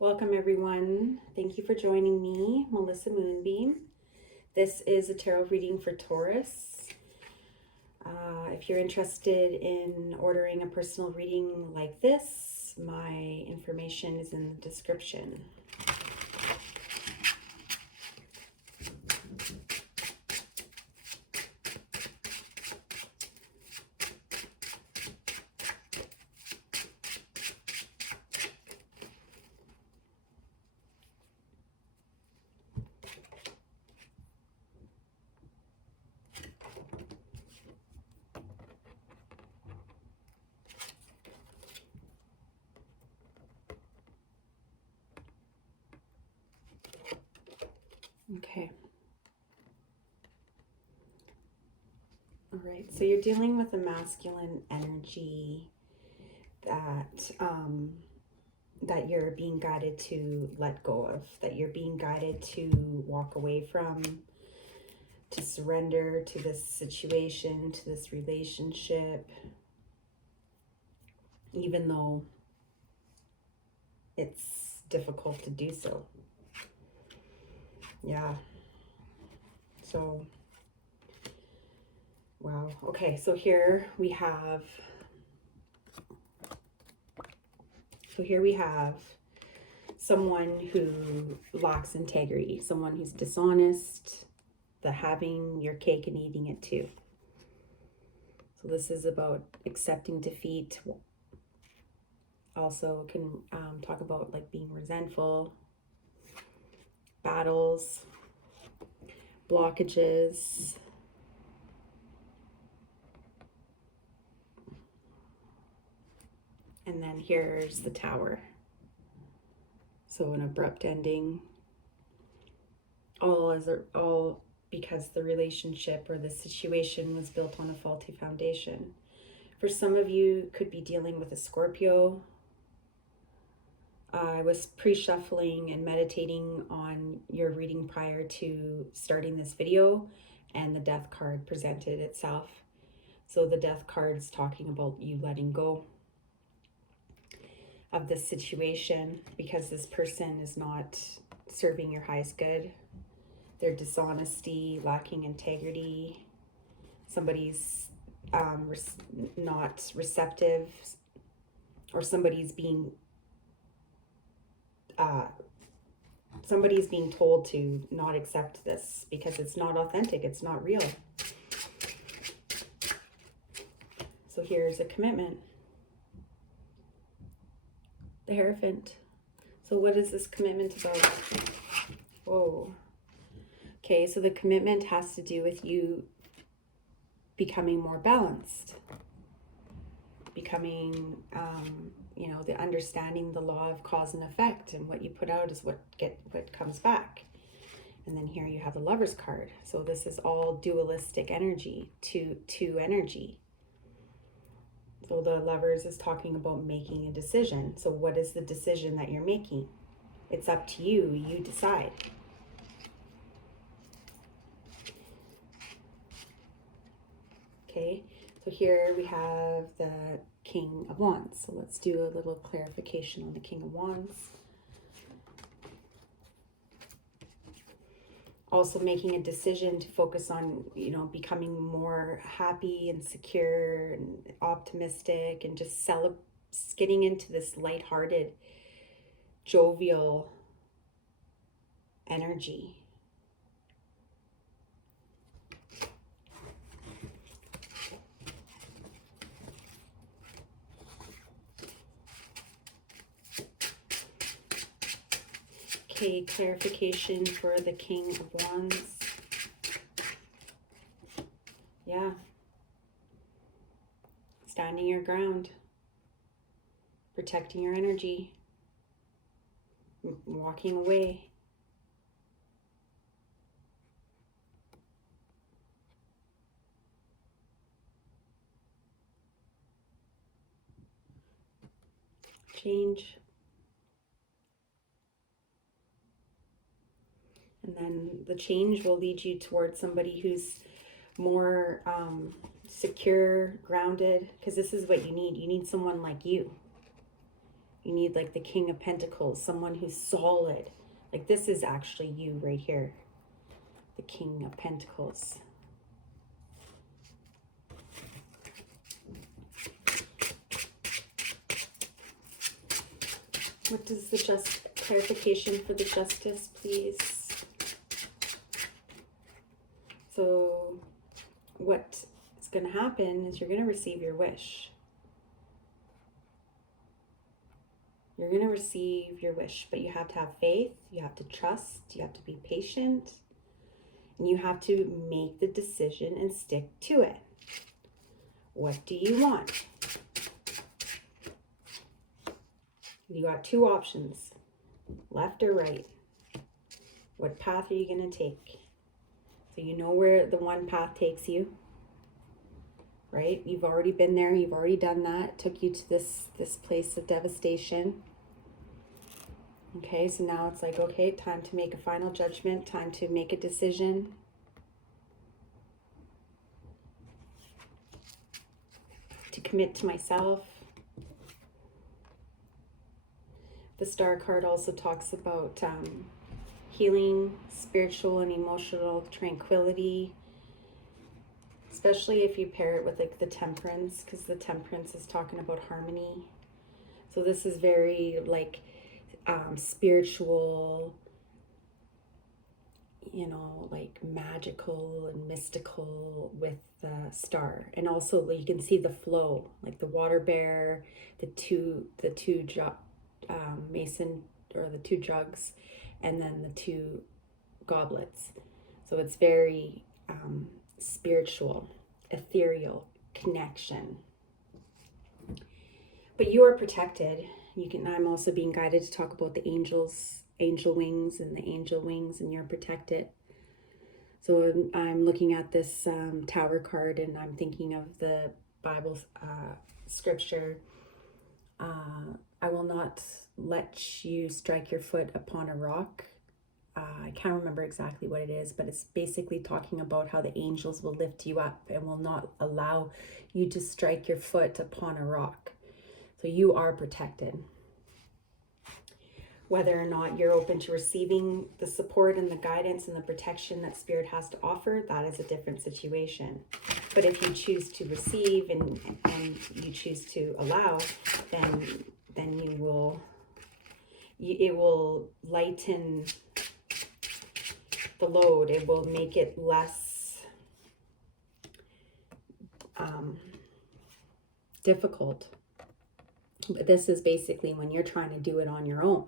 Welcome everyone. Thank you for joining me, Melissa Moonbeam. This is a tarot reading for Taurus. If you're interested in ordering a personal reading like this, my information is in the description. Okay. All right. So you're dealing with a masculine energy that you're being guided to let go of, that you're being guided to walk away from, to surrender to this situation, to this relationship, even though it's difficult to do so. Yeah. So, wow. Okay, so here we have someone who lacks integrity, someone who's dishonest, the having your cake and eating it too. So this is about accepting defeat. Also can talk about like being resentful, battles, blockages. And then here's the Tower. So an abrupt ending. All because the relationship or the situation was built on a faulty foundation. For some of you, could be dealing with a Scorpio. I was pre-shuffling and meditating on your reading prior to starting this video, and the Death card presented itself. So the Death card's talking about you letting go of this situation because this person is not serving your highest good. Their dishonesty, lacking integrity, somebody's not receptive, or somebody's being told to not accept this because it's not authentic, it's not real. So here's a commitment. The Hierophant. So what is this commitment about? Whoa. Okay, so the commitment has to do with you becoming more balanced, becoming, the understanding the law of cause and effect, and what you put out is what comes back. And then here you have the Lover's card. So this is all dualistic energy, two energy. So the Lovers is talking about making a decision. So what is the decision that you're making? It's up to you. You decide. Okay, so here we have the King of Wands. So let's do a little clarification on the King of Wands. Also making a decision to focus on, becoming more happy and secure and optimistic, and just getting into this lighthearted, jovial energy. Okay, clarification for the King of Wands. Yeah. Standing your ground. Protecting your energy. Walking away. Change. And then the change will lead you towards somebody who's more secure, grounded, because this is what you need. You need someone like you. You need like the King of Pentacles, someone who's solid. Like this is actually you right here. The King of Pentacles. What does the clarification for the Justice, please? So what is going to happen is you're going to receive your wish. You're going to receive your wish, but you have to have faith, you have to trust, you have to be patient, and you have to make the decision and stick to it. What do you want? You got two options, left or right. What path are you going to take? So you know where the one path takes you, right? You've already been there. You've already done that. It took you to this place of devastation. Okay, so now it's like, okay, time to make a final judgment, time to make a decision. To commit to myself. The Star card also talks about healing, spiritual and emotional tranquility, especially if you pair it with like the Temperance, because the Temperance is talking about harmony. So this is very like spiritual, you know, like magical and mystical with the Star. And also you can see the flow, like the water bear, the two mason, or the two jugs, and then the two goblets. So it's very spiritual, ethereal connection. But you are protected. I'm also being guided to talk about the angel wings, and the angel wings, and you're protected. So I'm looking at this Tower card, and I'm thinking of the Bible scripture. I will not let you strike your foot upon a rock. I can't remember exactly what it is, but it's basically talking about how the angels will lift you up and will not allow you to strike your foot upon a rock. So you are protected. Whether or not you're open to receiving the support and the guidance and the protection that Spirit has to offer, that is a different situation. But if you choose to receive and you choose to allow, then it will lighten the load. It will make it less difficult. But this is basically when you're trying to do it on your own.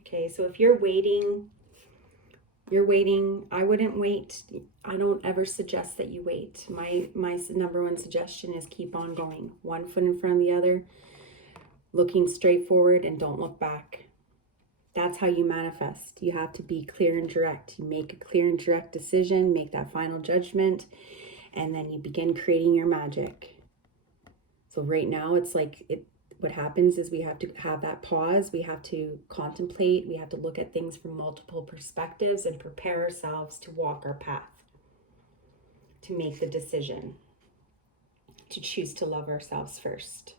Okay, so if you're waiting, I wouldn't wait. I don't ever suggest that you wait. My number one suggestion is keep on going. One foot in front of the other, looking straight forward, and don't look back. That's how you manifest. You have to be clear and direct. You make a clear and direct decision, make that final judgment, and then you begin creating your magic. So right now it's like what happens is we have to have that pause. We have to contemplate. We have to look at things from multiple perspectives and prepare ourselves to walk our path, to make the decision, to choose to love ourselves first.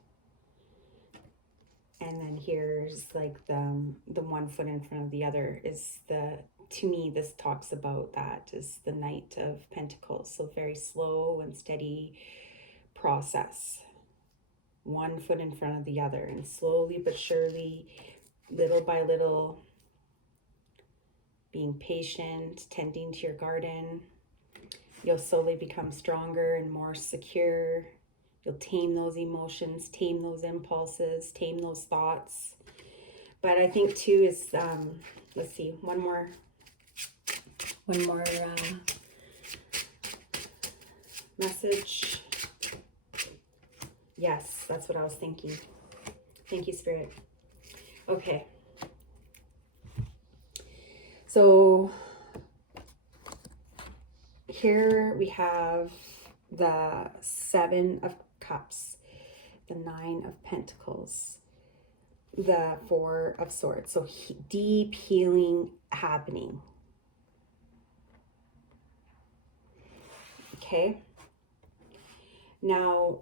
And then here's like the one foot in front of the other is to me, this talks about that is the Knight of Pentacles. So very slow and steady process. One foot in front of the other, and slowly but surely, little by little, being patient, tending to your garden, you'll slowly become stronger and more secure. You'll tame those emotions, tame those impulses, tame those thoughts. But I think too is, let's see, one more message. Yes, that's what I was thinking. Thank you, Spirit. Okay. So here we have the Seven of Cups, the Nine of Pentacles. the Four of Swords. So deep healing happening. Okay. Now,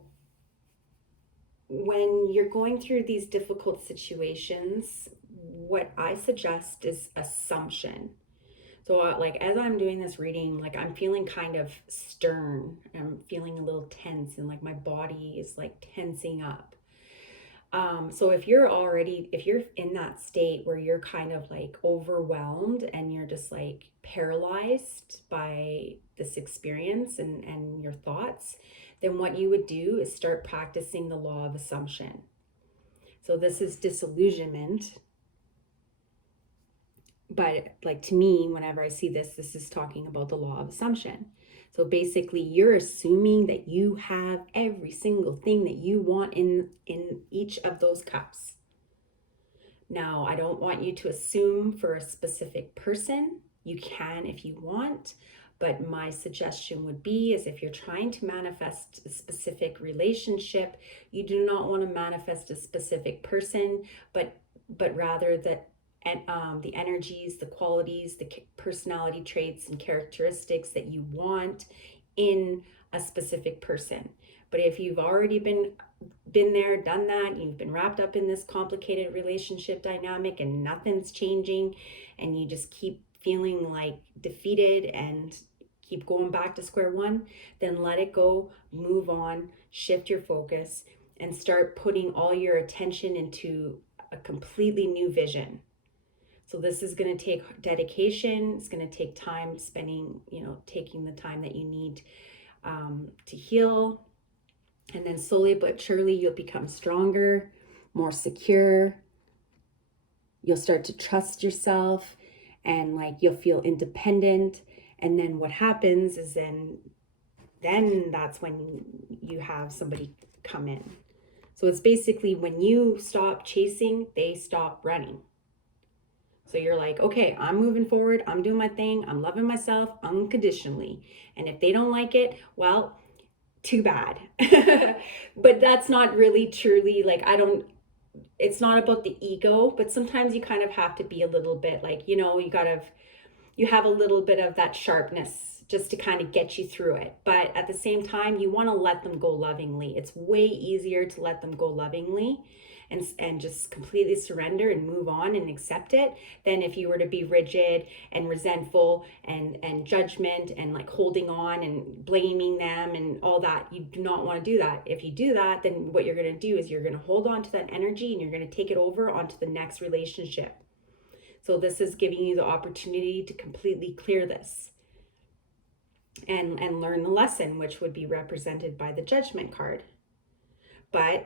when you're going through these difficult situations, what I suggest is assumption. So like as I'm doing this reading, like I'm feeling kind of stern. I'm feeling a little tense, and like my body is like tensing up. So if you're in that state where you're kind of like overwhelmed and you're just like paralyzed by this experience and your thoughts, then what you would do is start practicing the law of assumption. So this is disillusionment. But like to me, whenever I see this is talking about the law of assumption. So basically you're assuming that you have every single thing that you want in each of those cups. Now, I don't want you to assume for a specific person. You can if you want, but my suggestion would be is if you're trying to manifest a specific relationship, you do not want to manifest a specific person, but rather that the energies, the qualities, the personality traits and characteristics that you want in a specific person. But if you've already been there, done that, you've been wrapped up in this complicated relationship dynamic and nothing's changing, and you just keep feeling like defeated and keep going back to square one, then let it go, move on, shift your focus, and start putting all your attention into a completely new vision. So this is going to take dedication. It's going to take time spending, taking the time that you need to heal. And then slowly but surely you'll become stronger, more secure. You'll start to trust yourself and like you'll feel independent. And then what happens is then that's when you have somebody come in. So it's basically when you stop chasing, they stop running. So you're like, okay, I'm moving forward. I'm doing my thing. I'm loving myself unconditionally. And if they don't like it, well, too bad. But that's not really truly like, it's not about the ego, but sometimes you kind of have to be a little bit like, you have a little bit of that sharpness just to kind of get you through it. But at the same time, you want to let them go lovingly. It's way easier to let them go lovingly and just completely surrender and move on and accept it than if you were to be rigid and resentful and judgment and like holding on and blaming them and all that. You do not want to do that. If you do that, then what you're going to do is you're going to hold on to that energy and you're going to take it over onto the next relationship. So this is giving you the opportunity to completely clear this and learn the lesson, which would be represented by the Judgment card. But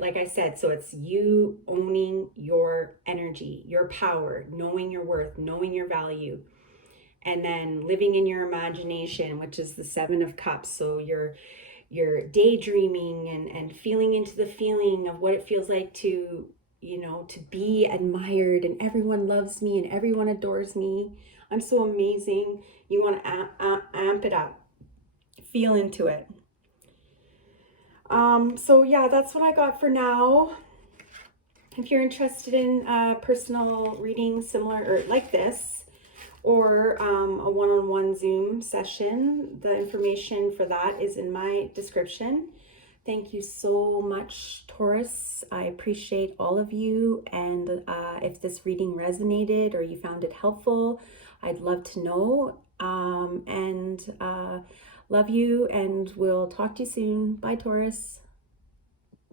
like I said, so it's you owning your energy, your power, knowing your worth, knowing your value, and then living in your imagination, which is the Seven of Cups. So you're daydreaming and feeling into the feeling of what it feels like to be admired and everyone loves me and everyone adores me. I'm so amazing. You want to amp it up, feel into it. So yeah, that's what I got for now. If you're interested in a personal reading similar or like this, or a one-on-one Zoom session, the information for that is in my description. Thank you so much, Taurus. I appreciate all of you. And if this reading resonated or you found it helpful, I'd love to know. Love you, and we'll talk to you soon. Bye, Taurus.